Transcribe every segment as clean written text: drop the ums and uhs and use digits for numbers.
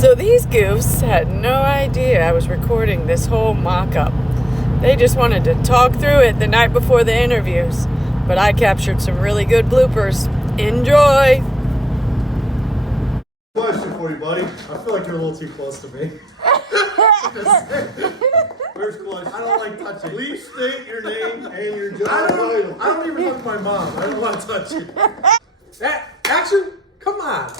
So these goofs had no idea I was recording this whole mock-up. They just wanted to talk through it the night before the interviews. But I captured some really good bloopers. Enjoy! Question for you, buddy. I feel like you're a little too close to me. First question. I don't like touching. Please state your name and your job I title. don't even look at my mom. I don't want to touch you. Action? Come on.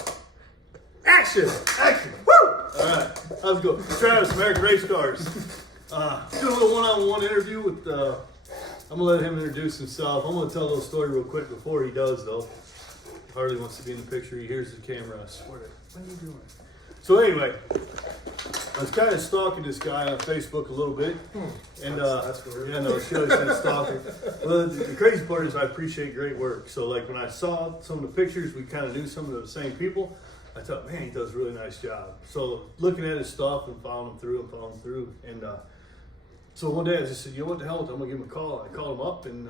Action. Action. Woo! Alright, how's it going? Travis, American Race Cars. Do a little one-on-one interview with, I'm gonna let him introduce himself. I'm gonna tell a little story real quick before he does, though. Harley wants to be in the picture. He hears the camera. I swear. What are you doing? So anyway, I was kind of stalking this guy on Facebook a little bit, and that's weird. yeah, no, she always said stalking. Well, the crazy part is I appreciate great work. So like when I saw some of the pictures, we kind of knew some of the same people. I thought, man, he does a really nice job. So looking at his stuff and following him through, and so one day I just said, you know what the hell, I'm gonna give him a call. I called him up, and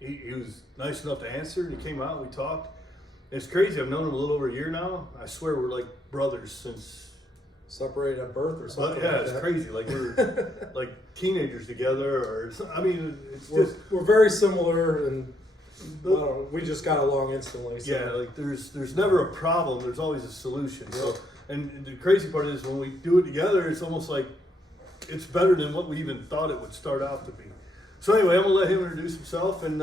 he was nice enough to answer, and he came out, and we talked. It's crazy, I've known him a little over a year now. I swear we're like brothers since... Separated at birth or something. Yeah, like it's that. crazy. Like we're like teenagers together, or I mean, it's We're, just... we're very similar, and we just got along instantly. So. Yeah, like there's never a problem. There's always a solution. So, and the crazy part is when we do it together, it's almost like it's better than what we even thought it would start out to be. So anyway, I'm gonna let him introduce himself. And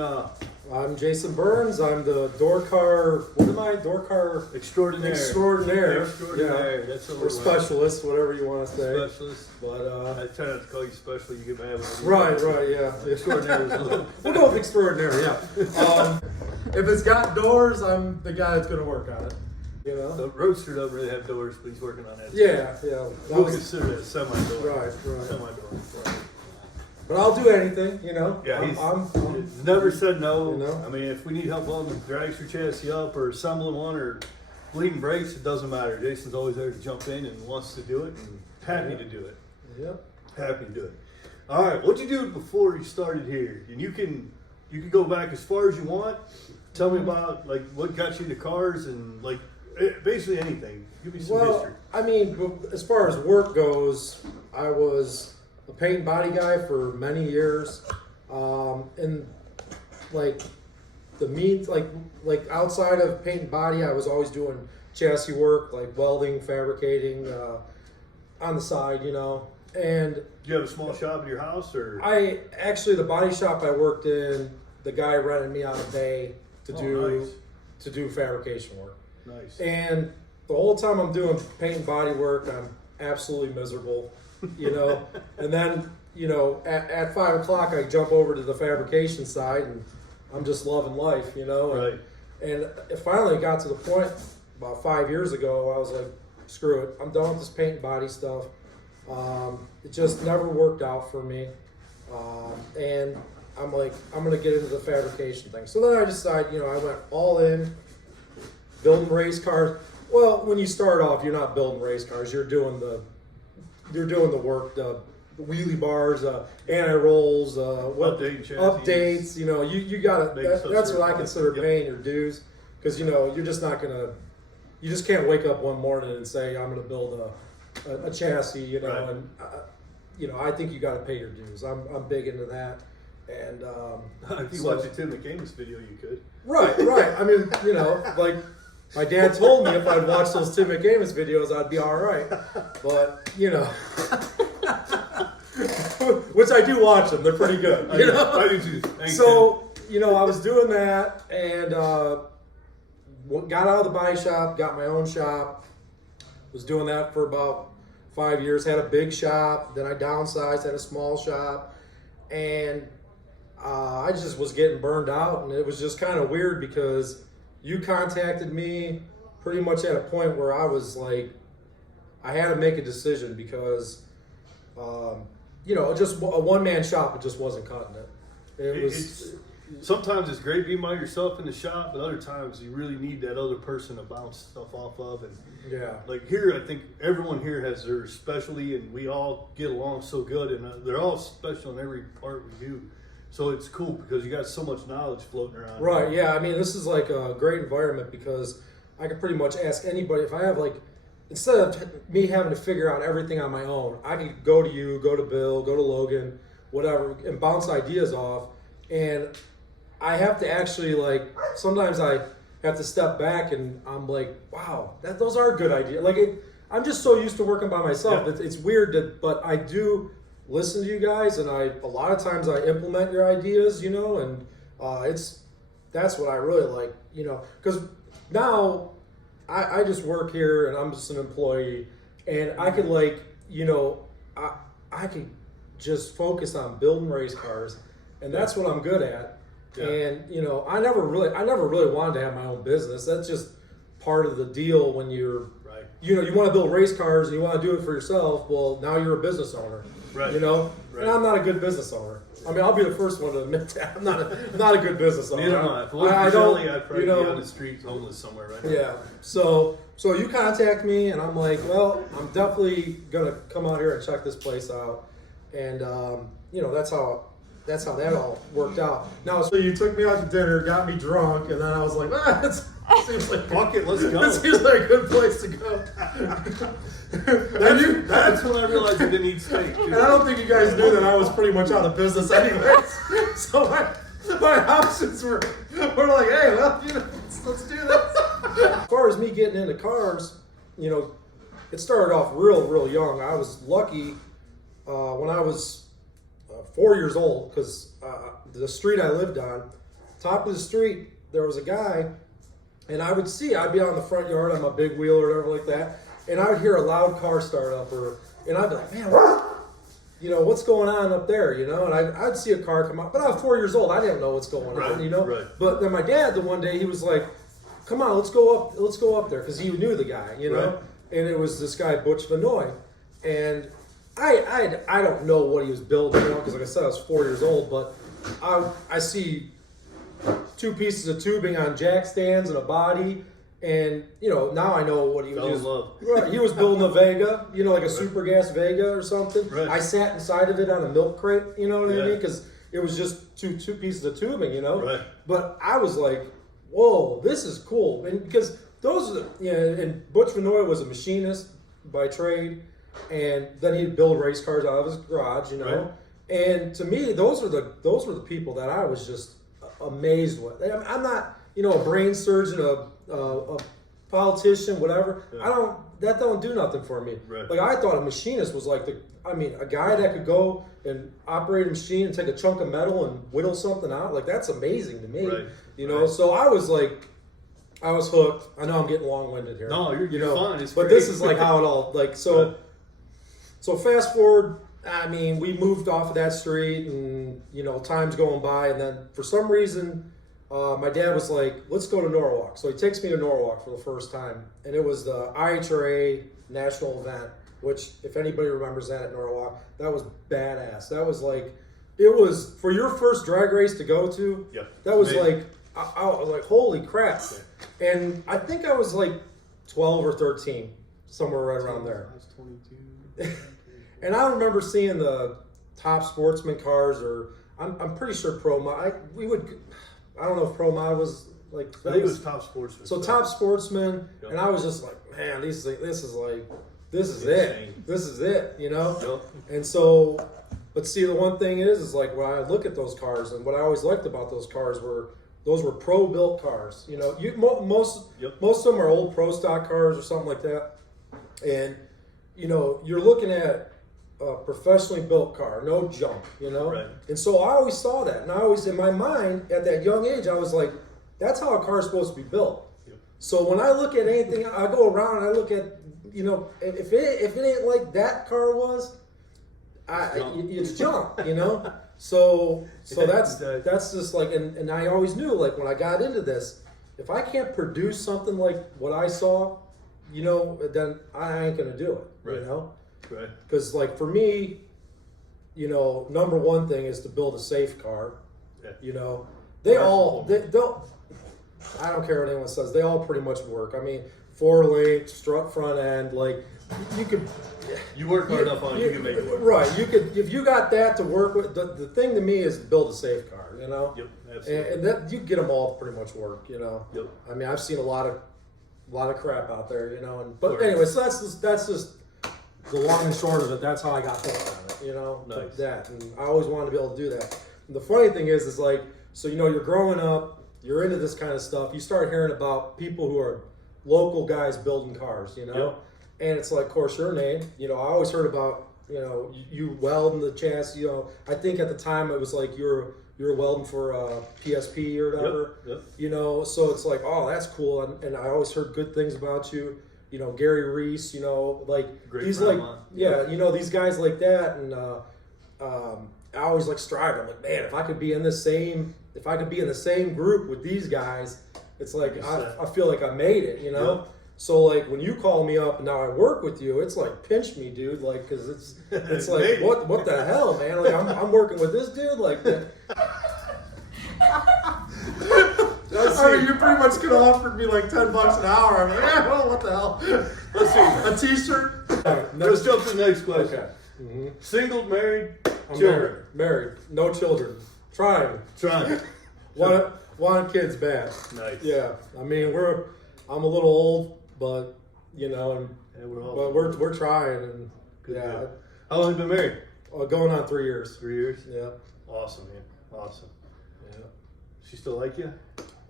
I'm Jason Burns. I'm the door car. What am I? Door car Extraordinaire. Extraordinaire. Extraordinaire. Yeah. That's what Or specialist, whatever you want to say. Specialist. But I try not to call you special. You get mad with me. right, yeah. Extraordinaire is a little. We'll go with extraordinary. Yeah. If it's got doors, I'm the guy that's going to work on it. You know. The Roadster doesn't really have doors, but he's working on that. Yeah. We'll consider it a semi-door. Right. Semi-door. But I'll do anything, you know. Yeah, I'm never said no. You know? I mean, if we need help on the dragster chassis up or assembling one or bleeding brakes, it doesn't matter. Jason's always there to jump in and wants to do it and happy to do it. Yep. Happy to do it. All right, what'd you do before you started here? And you can go back as far as you want. Tell me about like what got you into cars and like basically anything. Give me some history. I mean, as far as work goes, I was a paint and body guy for many years, and like the meat, like outside of paint and body, I was always doing chassis work, like welding, fabricating, on the side, you know. And Do you have a small shop at your house, or? I actually, the body shop I worked in, the guy rented me out a day to do fabrication work. Nice. And the whole time I'm doing paint and body work, I'm absolutely miserable, you know. And then, you know, at 5 o'clock, I jump over to the fabrication side, and I'm just loving life, you know. Right. And it finally got to the point about 5 years ago. I was like, screw it, I'm done with this paint and body stuff. It just never worked out for me, and I'm like, I'm gonna get into the fabrication thing. So then I decided, you know, I went all in, building race cars. Well, when you start off, you're not building race cars. You're doing the work, the wheelie bars, anti-rolls, updates. You know, you gotta. That's what I consider paying your dues, because you know you're just not gonna. You just can't wake up one morning and say I'm gonna build a chassis. You know, Right. and you know I think you got to pay your dues. I'm big into that. And If you watch a Tim McCamus video, you could. Right. I mean, you know, like my dad told me if I'd watch those Tim McCamus videos, I'd be all right. But you know, which I do watch them; they're pretty good. You know, I do too. Thanks, so you know, I was doing that and got out of the body shop, got my own shop. Was doing that for about 5 years. Had a big shop, then I downsized, had a small shop, and I just was getting burned out, and it was just kind of weird because you contacted me pretty much at a point where I was like, I had to make a decision because, you know, just a one-man shop, it just wasn't cutting it. Sometimes it's great being by yourself in the shop, but other times you really need that other person to bounce stuff off of. And yeah, like here, I think everyone here has their specialty, and we all get along so good, and they're all special in every part we do. So it's cool because you got so much knowledge floating around. Right, yeah. I mean, this is like a great environment because I can pretty much ask anybody. If I have like instead of me having to figure out everything on my own, I could go to you, go to Bill, go to Logan, whatever, and bounce ideas off. And I have to actually, like, sometimes I have to step back and I'm like, wow, those are good ideas. Like, I'm just so used to working by myself. Yeah. It's weird, but I do listen to you guys, and a lot of times I implement your ideas, you know, and that's what I really like, you know, because now I just work here and I'm just an employee, and I could, like, you know, I could just focus on building race cars, and that's what I'm good at. Yeah. And, you know, I never really wanted to have my own business. That's just part of the deal when you're, right. You know, you want to build race cars and you want to do it for yourself. Well, now you're a business owner, right. You know, right. And I'm not a good business owner. I mean, I'll be the first one to admit that I'm not a good business owner. Neither am I. If I don't, I'd probably be on the streets, homeless somewhere, right? Yeah. So you contact me, and I'm like, well, I'm definitely gonna come out here and check this place out, and you know, that's how that all worked out. Now, so you took me out to dinner, got me drunk, and then I was like, it seems like fuck it, let's go. It seems like a good place to go. That's when I realized I didn't eat steak. And I don't think you guys knew that I was pretty much out of business anyways. So my options were like, hey, well, you know, let's do this. As far as me getting into cars, you know, it started off real young. I was lucky when I was 4 years old, because the street I lived on, top of the street, there was a guy, and I'd be on the front yard on my big wheel or whatever like that, and I would hear a loud car start up, and I'd be like, man, what's going on up there, you know? And I'd see a car come up, but I was 4 years old. I didn't know what's going on, you know? Right. But then my dad, the one day, he was like, come on, let's go up there, because he knew the guy, you know? Right. And it was this guy, Butch Vanoy, and I don't know what he was building, you know, because like I said, I was 4 years old, but I see 2 pieces of tubing on jack stands and a body, and, you know, now I know what he was doing. Right, he was building a Vega, you know, like a super gas Vega or something. Right. I sat inside of it on a milk crate, you know what I Yeah. mean? Because it was just two pieces of tubing, you know? Right. But I was like, whoa, this is cool. And because those are, and Butch Vanoy was a machinist by trade, and then he'd build race cars out of his garage, you know? Right. And to me, those were the people that I was just amazed with. I'm not, you know, a brain surgeon, a politician, whatever. Yeah. That don't do nothing for me. Right. Like, I thought a machinist was like a guy that could go and operate a machine and take a chunk of metal and whittle something out. Like, that's amazing to me. Right. You know, so I was hooked. I know I'm getting long-winded here. No, you're fine. It's but great. this is like how it all, like, so. Right. So fast forward, I mean, we moved off of that street, and, you know, time's going by, and then for some reason, my dad was like, let's go to Norwalk. So he takes me to Norwalk for the first time, and it was the IHRA national event, which, if anybody remembers that at Norwalk, that was badass. That was like, it was, for your first drag race to go to, Yep. that was like, I was like, holy crap. And I think I was like 12 or 13, somewhere right around there. I was 22. And I remember seeing the top sportsman cars, or I'm pretty sure Pro Mod. I don't know if Pro Mod was like. I think it was Top Sportsman. So Top Sportsman, Yep. and I was just like, man, this is it. Insane. This is it, you know. Yep. And so, but see, the one thing is like when I look at those cars, and what I always liked about those cars those were pro built cars. You know, most of them are old pro stock cars or something like that, and you know, you're looking at a professionally built car, no junk, you know? Right. And so I always saw that. And I always, in my mind, at that young age, I was like, that's how a car's supposed to be built. Yep. So when I look at anything, I go around and I look at, you know, if it ain't like that car was, it's junk, you know? So that's just like, and I always knew, like, when I got into this, if I can't produce something like what I saw, you know, then I ain't gonna do it, Right. you know? Right. Because, like, for me, you know, number one thing is to build a safe car. Yeah. You know, They'll. I don't care what anyone says, they all pretty much work. I mean, 4-link, strut front end, like, you could. You work hard enough on it, you can make it work. Right. You could, if you got that to work with, the thing to me is to build a safe car, you know? Yep, absolutely. And that, you get them all to pretty much work, you know? Yep. I mean, I've seen a lot of a lot of crap out there, you know. And but anyway, so that's just the long and short of it. That's how I got hooked on it, you know. Nice. That, and I always wanted to be able to do that. And the funny thing is like, so you know, you're growing up, you're into this kind of stuff. You start hearing about people who are local guys building cars, you know. Yep. And it's like, of course, your name. You know, I always heard about, you know, you welding the chassis. You know, I think at the time it was like you're welding for PSP or whatever. Yep. You know, so it's like, oh, that's cool. And I always heard good things about you. You know, Gary Reese. You know, like Great he's friend like, of mine. yeah, you know, these guys like that. And I always like strive. I'm like, man, if I could be in the same group with these guys, it's like I feel like I made it. You know. Yep. So like when you call me up and now I work with you, it's like pinch me, dude. Like, cause it's like what the hell, man? Like I'm working with this dude, like that. I mean, you pretty much could have offered me like $10 an hour. I'm like, yeah, well, what the hell? Let's see. A T-shirt. Let's jump to the next question. Okay. Mm-hmm. Single, married, I'm children. married, no children, trying. One kid's bad. Nice. Yeah, I mean I'm a little old, but you know, and Yeah, we're all. but we're trying, and Good, yeah, good. How long have you been married? Going on 3 years. 3 years. Yeah, Awesome, man. Awesome. yeah. She still like you?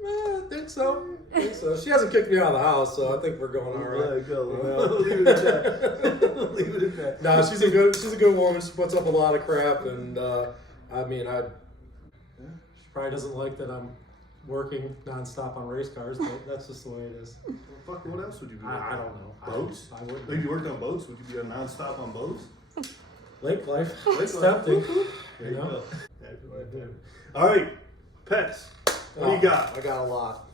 I think so. She hasn't kicked me out of the house, so I think we're going all right. Let it go. Yeah. Leave it at that. Leave it at that. No, she's a good woman. She puts up a lot of crap, and I mean, she probably doesn't like that I'm working nonstop on race cars, but that's just the way it is. Well, fuck, what else would you be working I on? don't know. Boats? I wouldn't. If you worked on boats, would you be a non-stop on boats? Lake life. Lake It's life. tempting. There You you know? go. All right, pets. What do you got? I got a lot.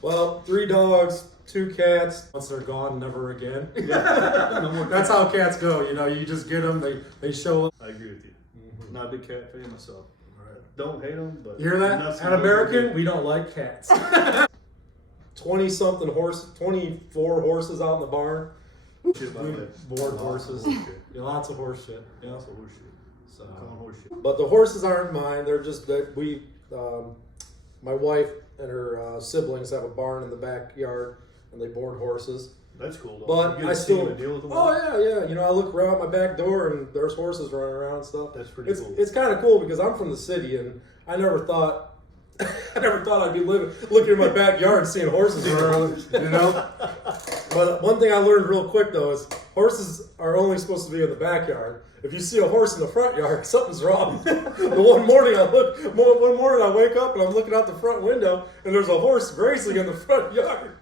Well, 3 dogs, 2 cats. Once they're gone, never again. Yeah. No more That's cats. how cats go. You know, you just get them. They show up. I agree with you. Not a big cat fan myself. Don't hate them, but You hear that? nothing At American, we don't like cats. 20-something horse, 24 horses out in the barn. Shit about that. Bored horses. Shit. Yeah, lots of horse shit. Yeah. That's a horse shit. So, Calling horse shit. but the horses aren't mine. They're just that my wife and her siblings have a barn in the backyard, and they board horses. That's cool though. But You get I to see still, them and deal with them. oh yeah. You know, I look around my back door and there's horses running around and stuff. That's pretty cool. It's kind of cool because I'm from the city and I never thought I'd be looking in my backyard and seeing horses run around. You know. But one thing I learned real quick though is horses are only supposed to be in the backyard. If you see a horse in the front yard, something's wrong. One morning I wake up and I'm looking out the front window and there's a horse grazing in the front yard.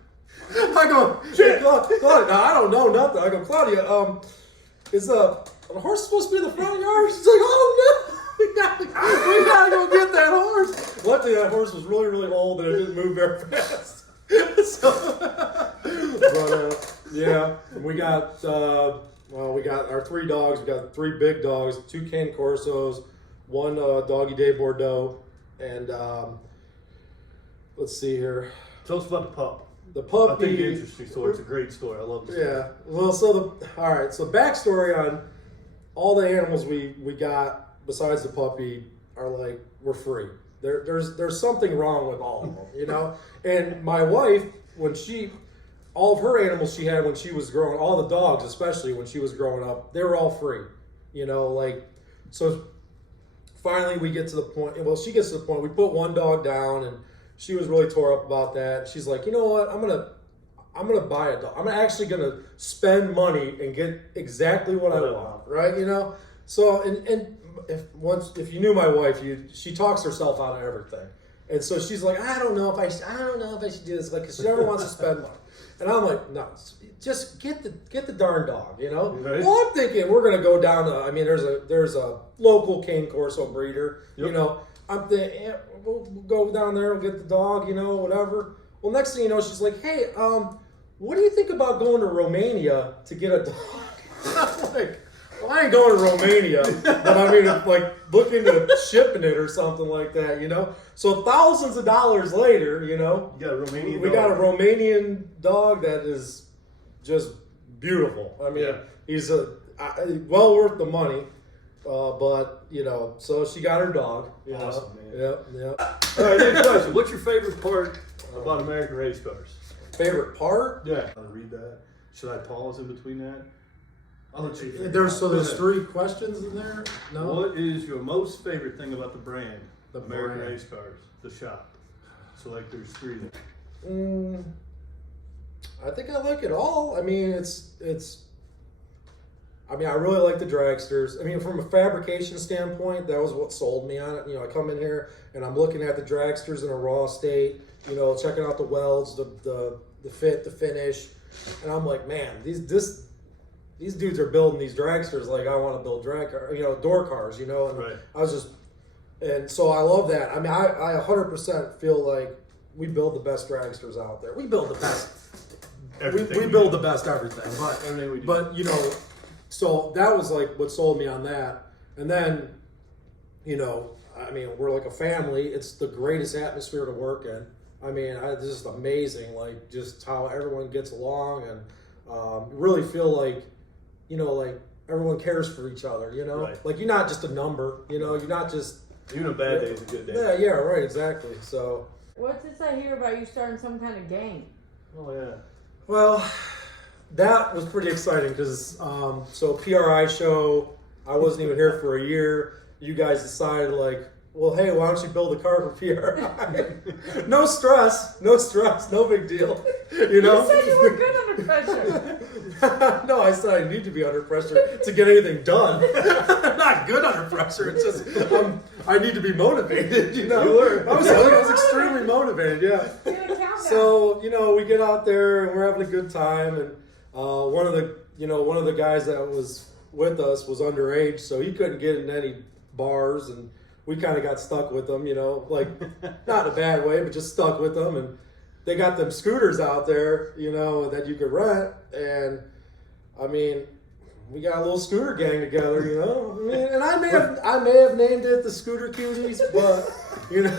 I go, hey, Claudia, now I don't know nothing. I go, Claudia, is a horse supposed to be in the front yard? She's like, oh no, we gotta go get that horse. Luckily, that horse was really, really old and it didn't move very fast. Yeah, we got our 3 dogs. We got 3 big dogs, 2 cane corsos, 1 doggy day Bordeaux, and let's see here. Tell us about the pup. The puppy. I think it's an interesting story. It's a great story. I love the story. Yeah. Well, so backstory on all the animals we got besides the puppy are like we're free. There's something wrong with all of them, you know. And my wife, all of her animals she had when she was growing, all the dogs especially when she was growing up, they were all free, you know. Like, so finally we get to the point. Well, she gets to the point. We put 1 dog down and. She was really tore up about that. She's like, you know what? I'm gonna buy a dog. I'm actually gonna spend money and get exactly what I want, right? You know. So and if you knew my wife, she talks herself out of everything, and so she's like, I don't know if I should do this, like, because she never wants to spend money. And I'm like, no, just get the darn dog, you know. Right. Well, I'm thinking we're gonna go down to. I mean, there's a local cane corso breeder, Yep. you know. I'm thinking, yeah, we'll go down there and get the dog, you know, whatever. Well, next thing you know, she's like, hey, what do you think about going to Romania to get a dog? I'm like, well, I ain't going to Romania, but I mean, like, look into shipping it or something like that, you know? So thousands of dollars later, you know, You got a Romanian we dog. got a Romanian dog that is just beautiful. I mean, Yeah. he's well worth the money. But, you know, so she got her dog. You Awesome, know? man. Yep. All right, next question. What's your favorite part about American race cars. Favorite part? Yeah. Want to read that? Should I pause in between that? I'll let you. There's Go ahead. 3 questions in there. No. What is your most favorite thing about the brand? The American brand. race cars, the shop. So like, there's 3 there. I think I like it all. I mean, I really like the dragsters. I mean, from a fabrication standpoint, that was what sold me on it. You know, I come in here and I'm looking at the dragsters in a raw state, you know, checking out the welds, the fit, the finish. And I'm like, man, these dudes are building these dragsters like I want to build door cars, you know? And Right. and so I love that. I mean, I 100% feel like we build the best dragsters out there. We build the best. We build the best everything. Everything we do. But, you know, so that was like what sold me on that. And then, you know, I mean, we're like a family. It's the greatest atmosphere to work in. I mean, it's just amazing, like just how everyone gets along and really feel like, you know, like everyone cares for each other, you know? Right. Like you're not just a number, you know, you're not just... Even a bad day is a good day. Yeah, right, exactly. So... What's this I hear about you starting some kind of gang? Oh, yeah. Well, that was pretty exciting because, so PRI show, I wasn't even here for a year. You guys decided like, well, hey, why don't you build a car for PRI? No stress, no big deal. You know? You said you were good under pressure. No, I said I need to be under pressure to get anything done. I'm not good under pressure. It's just I need to be motivated. You know, You were. I was extremely motivated. Yeah. So, you know, we get out there and we're having a good time, and one of the guys that was with us was underage, so he couldn't get in any bars, and we kind of got stuck with them, you know, like not in a bad way, but just stuck with them. And they got them scooters out there, you know, that you could rent, and I mean, we got a little scooter gang together, you know. I mean, and I may have named it the Scooter Cuties, but you know,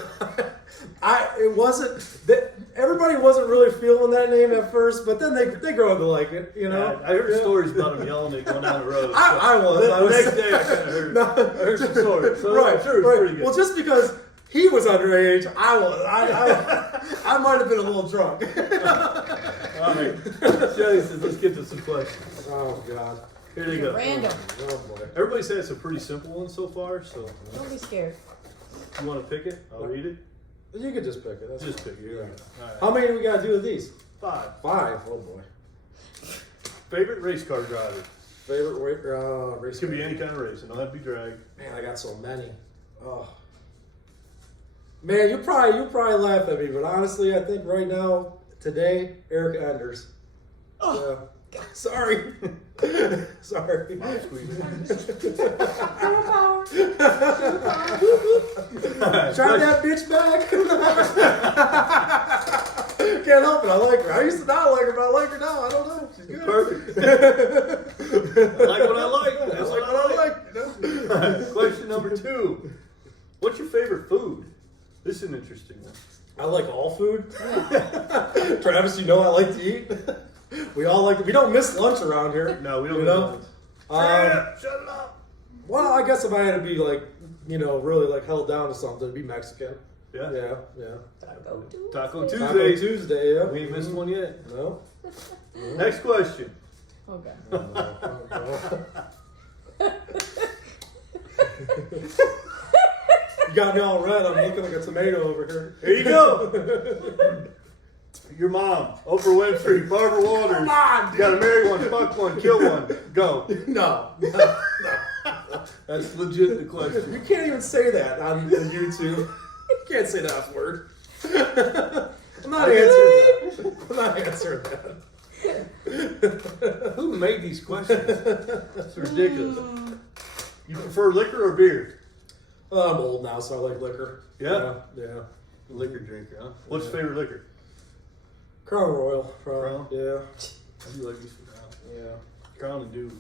everybody wasn't really feeling that name at first, but then they grow to like it, you know. Yeah, I heard stories about him yelling it going down the road. I was. The next day I kind of heard. I heard some stories. So Right, I'm sure it was pretty good. Well, just because he was underage, I might have been a little drunk. All right, Shelly says, let's get to some questions. Oh God. Here they go. Random. Oh boy. Everybody said it's a pretty simple one so far, so Don't be scared. you want to pick it? I'll read it. You could just pick it. That's Just pick it. Here we go. All right. How many do we got to do with these? 5. 5. Oh boy. Favorite race car driver? Favorite race. It could be any kind of race. It don't have to be drag. Man, I got so many. Oh. Man, you probably laugh at me, but honestly, I think right now, today, Eric Enders. Oh. Sorry. Sorry. Mom squeeze it. Girl power. Try that bitch back. Can't help it. I like her. I used to not like her, but I like her now. I don't know. She's good. Perfect. I like what I like. That's what I like. You know? Question number 2. What's your favorite food? This is an interesting one. I like all food. Travis, you know I like to eat. We all like to. We don't miss lunch around here. No, we don't. You know? Shut it up. Well, I guess if I had to be like, you know, really like held down to something, it'd be Mexican. Yeah. Yeah. Taco Taco Tuesday. Tuesday, yeah. We ain't missed one yet. No. Next question. Okay. You got me all red. I'm looking like a tomato over here. Here you go. Your mom, Oprah Winfrey, Barbara Walters. Come on, You gotta marry one, fuck one, kill one. Go. No. That's legit the question. You can't even say that on YouTube. You can't say that word. I'm not answering that. Who made these questions? It's ridiculous. You prefer liquor or beer? I'm old now, so I like liquor. Yeah? Yeah. Liquor drinker, huh? What's your favorite liquor? Crown Royal. Crown? Yeah. I do like these Crown. Yeah. Crown and Dew.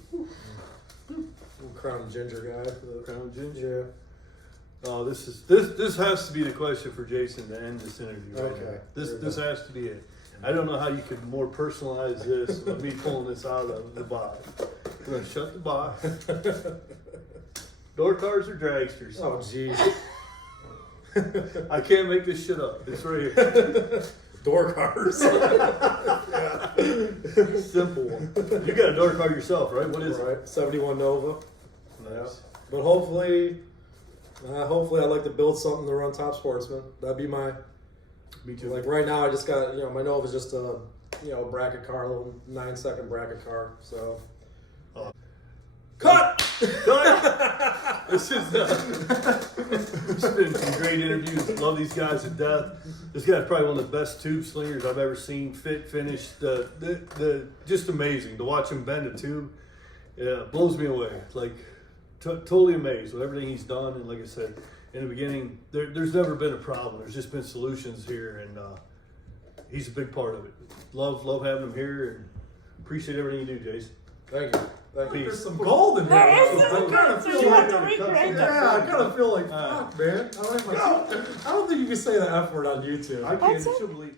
I'm a Crown and Ginger guy. Crown and Ginger. Yeah. Oh, this has to be the question for Jason to end this interview. Right Okay. now. This has to be it. I don't know how you could more personalize this than me pulling this out of the box. I'm gonna shut the box. Door cars or dragsters? Oh, jeez. I can't make this shit up. It's right here. door cars. Simple one. You got a door car yourself, right? What is it? Right, 71 Nova. Nice. But hopefully I'd like to build something to run Top Sportsman. That'd be my. Me too. Like right now, I just got my Nova's just a bracket car, a little 9-second bracket car. So. Cut. This is it's been some great interviews. Love these guys to death. This guy's probably one of the best tube slingers I've ever seen. Fit, finish, the just amazing to watch him bend a tube. Yeah, blows me away. Like totally amazed with everything he's done. And like I said in the beginning, there's never been a problem. There's just been solutions here, and he's a big part of it. Love having him here, and appreciate everything you do, Jason. Thank you. Thank you. There's some gold in here. There is I some kind of gold, so feel you like have to recreate that. yeah, I kind of feel like fuck, man. I don't think you can say the F word on YouTube. I can't. You should believe it.